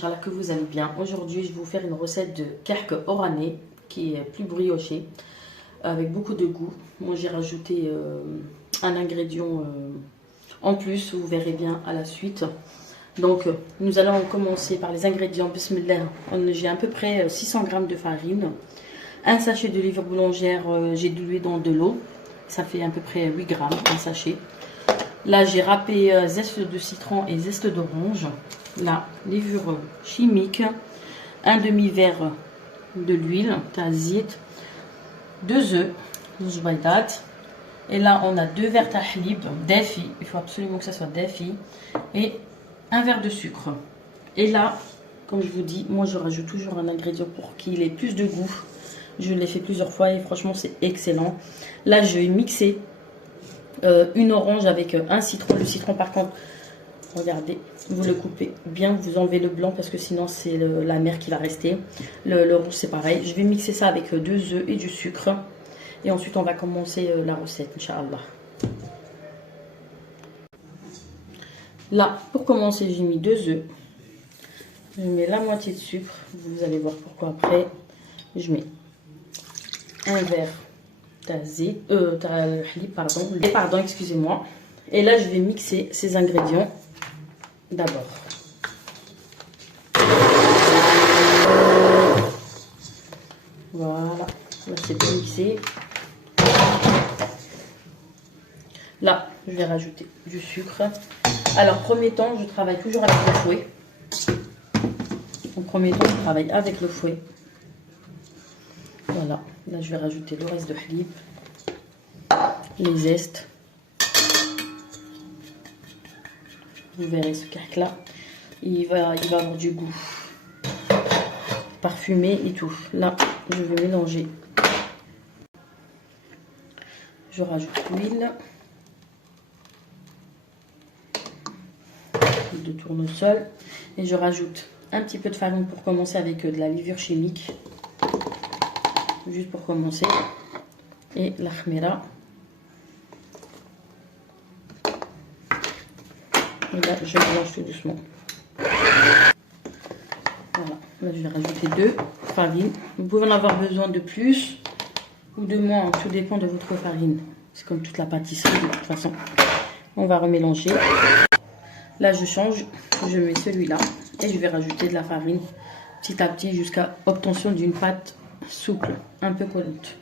Inch'Allah que vous allez bien. Aujourd'hui, je vais vous faire une recette de kherk oranais qui est plus brioché, avec beaucoup de goût. Moi, j'ai rajouté un ingrédient en plus, vous verrez bien à la suite. Donc, nous allons commencer par les ingrédients. Bismillah. J'ai à peu près 600 g de farine, un sachet de levure boulangère, j'ai dilué dans de l'eau. Ça fait à peu près 8 g, un sachet. Là, j'ai râpé zeste de citron et zeste d'orange. Là, levure chimique, un demi-verre de l'huile, tazit, 2 œufs, jbaydat. Et là, on a 2 verres de halib, dafi, il faut absolument que ça soit dafi, et un verre de sucre. Et là, comme je vous dis, moi je rajoute toujours un ingrédient pour qu'il ait plus de goût. Je l'ai fait plusieurs fois et franchement c'est excellent. Là, je vais mixer une orange avec un citron. Le citron par contre, regardez, vous le coupez bien, vous enlevez le blanc parce que sinon c'est la mer qui va rester. Le rouge c'est pareil. Je vais mixer ça avec 2 œufs et du sucre. Et ensuite on va commencer la recette, Inch'Allah. Là, pour commencer, j'ai mis 2 œufs. Je mets la moitié de sucre. Vous allez voir pourquoi après. Je mets un verre halib, pardon, excusez-moi. Et là, je vais mixer ces ingrédients d'abord. Voilà, là c'est bien mixé. Là, je vais rajouter du sucre. Alors, premier temps, je travaille toujours avec le fouet. En premier temps, je travaille avec le fouet. Voilà, là je vais rajouter le reste de halib, les zestes. Vous verrez ce kherk là, il va avoir du goût parfumé et tout. Là, je vais mélanger. Je rajoute l'huile de tournesol et je rajoute un petit peu de farine pour commencer avec de la levure chimique. Juste pour commencer, et la khmira. Et là, je mélange tout doucement. Voilà, là je vais rajouter 2 farines. Vous pouvez en avoir besoin de plus ou de moins, tout dépend de votre farine. C'est comme toute la pâtisserie de toute façon. On va remélanger. Là, je change, je mets celui-là et je vais rajouter de la farine petit à petit jusqu'à obtention d'une pâte souple, un peu collante.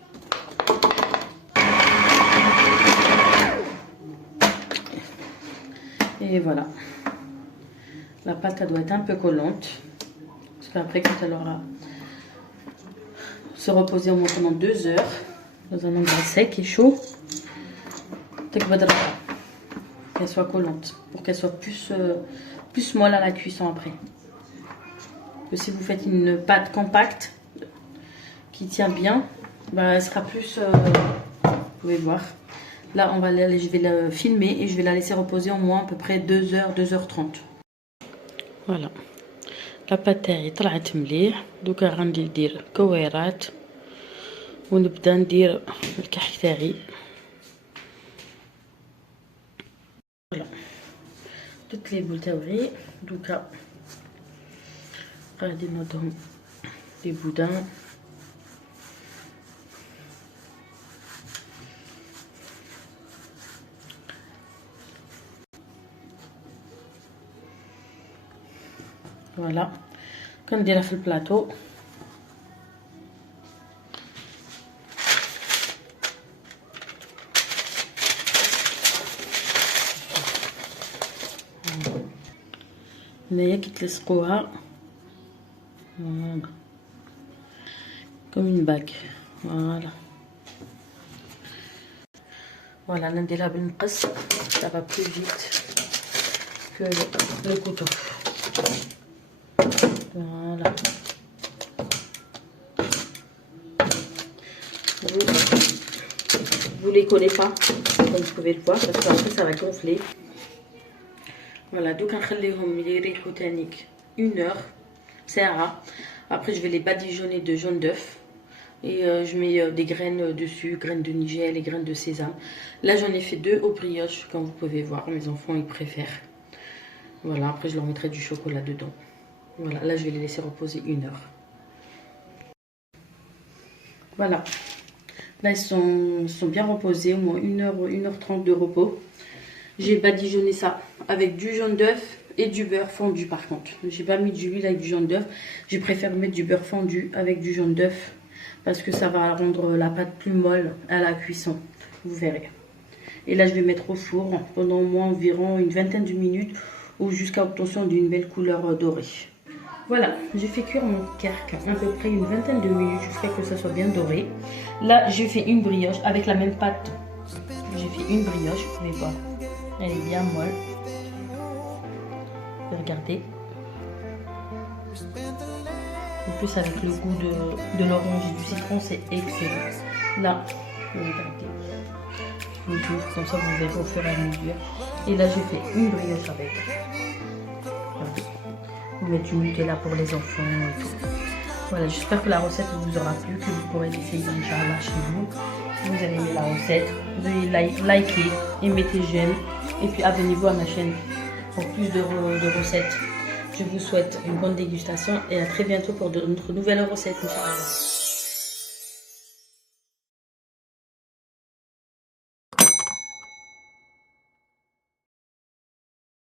Et voilà. La pâte, elle doit être un peu collante. Parce qu'après, quand elle aura se reposer au moins pendant 2 heures, dans un endroit sec et chaud, qu'elle soit collante. Pour qu'elle soit plus molle à la cuisson après. Que si vous faites une pâte compacte, qui tient bien, bah, elle sera plus, vous pouvez voir. Là, je vais la filmer et je vais la laisser reposer au moins à peu près 2 heures, 2h30. Voilà. La pâte تاعي طلعت مليح. دوكا غندي ندير كويرات ونبدا ندير الكحك تاعي. Voilà. Toutes les boules تاعي دوكا غادي نوضهم les boudins. Voilà, كنديرها في البلاطو. هنايا كيتلصقوها comme une bague. Voilà. Voilà, نديرها بالمقص. Ça va plus vite que le couteau. Voilà. Vous les collez pas, comme vous pouvez le voir, parce qu'après ça va gonfler. Voilà, donc نخليهم يريحوا تانيك 1 heure, ساعة. Après je vais les badigeonner de jaune d'œuf. Et je mets des graines dessus, graines de nigel et graines de sésame. Là j'en ai fait 2 au brioche, comme vous pouvez voir, mes enfants ils préfèrent. Voilà, après je leur mettrai du chocolat dedans. Voilà, là je vais les laisser reposer 1 heure. Voilà, là ils sont bien reposés, au moins 1 heure, 1h30 de repos. J'ai badigeonné ça avec du jaune d'œuf et du beurre fondu par contre. J'ai pas mis d'huile avec du jaune d'œuf. Je préfère mettre du beurre fondu avec du jaune d'œuf parce que ça va rendre la pâte plus molle à la cuisson. Vous verrez. Et là je vais mettre au four pendant au moins environ une vingtaine de minutes ou jusqu'à obtention d'une belle couleur dorée. Voilà, j'ai fait cuire mon kerk à peu près une vingtaine de minutes jusqu'à ce que ça soit bien doré. Là j'ai fait une brioche avec la même pâte. J'ai fait une brioche, vous pouvez voir. Elle est bien molle. Regardez. En plus avec le goût de l'orange et du citron, c'est excellent. Là, regardez. Je vous ouvre, comme ça vous verrez au fur et à mesure. Et là j'ai fait une brioche avec. Regardez. Vous mettez du Nutella pour les enfants et tout. Voilà, j'espère que la recette vous aura plu, que vous pourrez l'essayer Inch'Allah chez vous. Si vous avez aimé la recette, veuillez liker et mettez j'aime. Et puis abonnez-vous à ma chaîne pour plus de recettes. Je vous souhaite une bonne dégustation et à très bientôt pour notre nouvelle recette, Inch'Allah.